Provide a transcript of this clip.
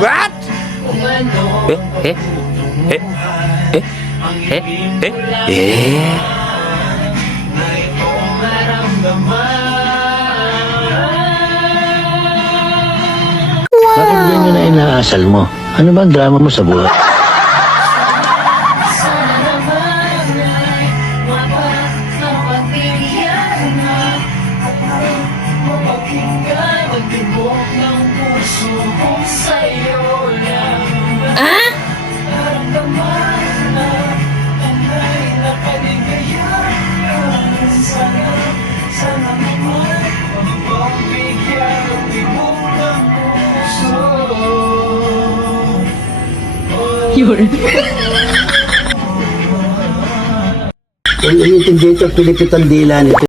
What? Eh? Eh? Eh? Eh? Eh? Eh? Bakit ganyan na inaasal mo? Ano ba ang drama mo sa buhay? Kung inintindi ito, pilipit ang dila nito.